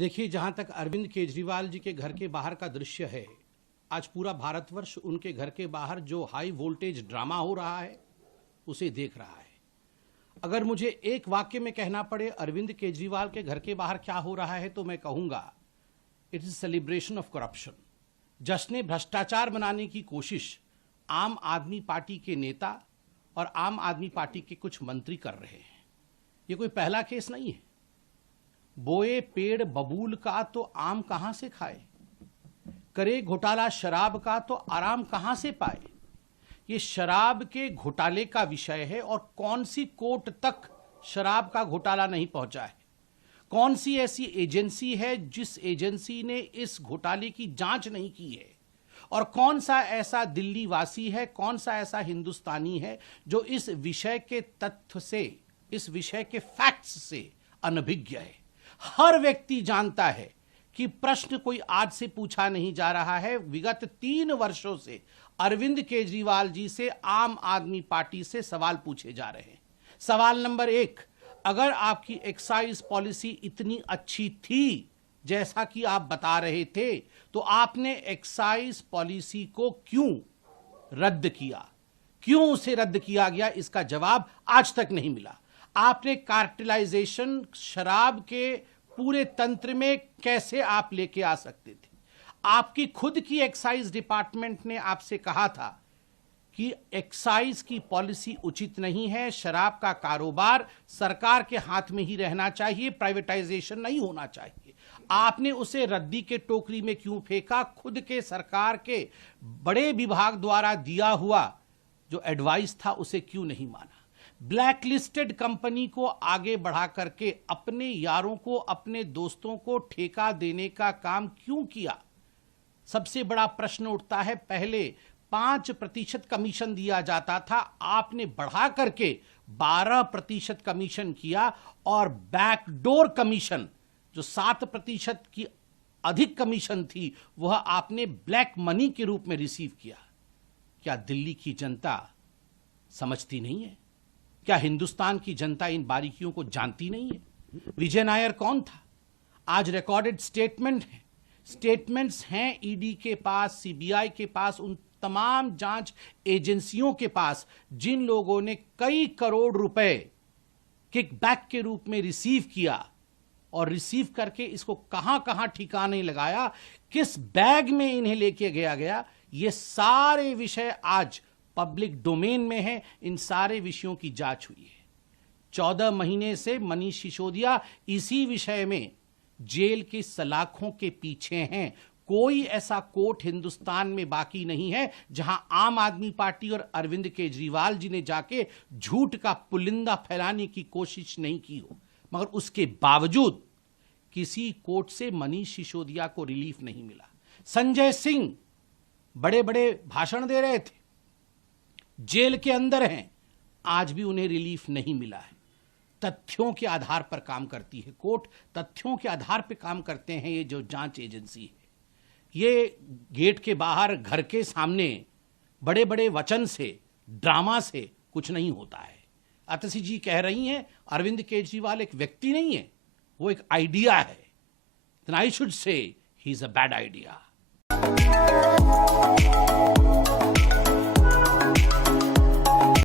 देखिए, जहां तक अरविंद केजरीवाल जी के घर के बाहर का दृश्य है, आज पूरा भारतवर्ष उनके घर के बाहर जो हाई वोल्टेज ड्रामा हो रहा है उसे देख रहा है। अगर मुझे एक वाक्य में कहना पड़े अरविंद केजरीवाल के घर के बाहर क्या हो रहा है तो मैं कहूंगा it is celebration of corruption. जश्न भ्रष्टाचार बनाने की कोशिश आम आदमी पार्टी के नेता और आम आदमी पार्टी के कुछ मंत्री कर रहे हैं। ये कोई पहला केस नहीं है। बोए पेड़ बबूल का तो आम कहां से खाए, करे घोटाला शराब का तो आराम कहां से पाए। ये शराब के घोटाले का विषय है और कौन सी कोर्ट तक शराब का घोटाला नहीं पहुंचा है। कौन सी ऐसी एजेंसी है जिस एजेंसी ने इस घोटाले की जांच नहीं की है, और कौन सा ऐसा दिल्ली वासी है, कौन सा ऐसा हिंदुस्तानी है जो इस विषय के तथ्य से, इस विषय के फैक्ट्स से अनभिज्ञ है। हर व्यक्ति जानता है कि प्रश्न कोई आज से पूछा नहीं जा रहा है। विगत 3 वर्षों से अरविंद केजरीवाल जी से आम आदमी पार्टी से सवाल पूछे जा रहे हैं। सवाल नंबर 1, अगर आपकी एक्साइज पॉलिसी इतनी अच्छी थी जैसा कि आप बता रहे थे, तो आपने एक्साइज पॉलिसी को क्यों रद्द किया? क्यों उसे रद्द किया गया, इसका जवाब आज तक नहीं मिला। आपने कार्टेलाइजेशन शराब के पूरे तंत्र में कैसे आप लेके आ सकते थे? आपकी खुद की एक्साइज डिपार्टमेंट ने आपसे कहा था कि एक्साइज की पॉलिसी उचित नहीं है, शराब का कारोबार सरकार के हाथ में ही रहना चाहिए, प्राइवेटाइजेशन नहीं होना चाहिए। आपने उसे रद्दी के टोकरी में क्यों फेंका? खुद के सरकार के बड़े विभाग द्वारा दिया हुआ जो एडवाइस था उसे क्यों नहीं माना? ब्लैक लिस्टेड कंपनी को आगे बढ़ा करके अपने यारों को, अपने दोस्तों को ठेका देने का काम क्यों किया? सबसे बड़ा प्रश्न उठता है। पहले 5% कमीशन दिया जाता था, आपने बढ़ा करके 12% कमीशन किया, और बैकडोर कमीशन जो 7% की अधिक कमीशन थी वह आपने ब्लैक मनी के रूप में रिसीव किया। क्या दिल्ली की जनता समझती नहीं है? क्या हिंदुस्तान की जनता इन बारीकियों को जानती नहीं है? विजय नायर कौन था? आज रिकॉर्डेड स्टेटमेंट है, स्टेटमेंट्स हैं ईडी के पास, सीबीआई के पास, उन तमाम जांच एजेंसियों के पास जिन लोगों ने कई करोड़ रुपए किकबैक के रूप में रिसीव किया, और रिसीव करके इसको कहां कहां ठिकाने लगाया, किस बैग में इन्हें लेके गया। ये सारे विषय आज पब्लिक डोमेन में है। इन सारे विषयों की जांच हुई है। 14 महीने से मनीष सिसोदिया इसी विषय में जेल की सलाखों के पीछे हैं। कोई ऐसा कोर्ट हिंदुस्तान में बाकी नहीं है जहां आम आदमी पार्टी और अरविंद केजरीवाल जी ने जाके झूठ का पुलिंदा फैलाने की कोशिश नहीं की हो, मगर उसके बावजूद किसी कोर्ट से मनीष सिसोदिया को रिलीफ नहीं मिला। संजय सिंह बड़े बड़े भाषण दे रहे थे, जेल के अंदर हैं, आज भी उन्हें रिलीफ नहीं मिला है। तथ्यों के आधार पर काम करती है कोर्ट, तथ्यों के आधार पर काम करते हैं ये जो जांच एजेंसी है। ये गेट के बाहर, घर के सामने बड़े बड़े वचन से, ड्रामा से कुछ नहीं होता है। अतसी जी कह रही हैं अरविंद केजरीवाल एक व्यक्ति नहीं है, वो एक आइडिया है। Then I should say he is a bad idea.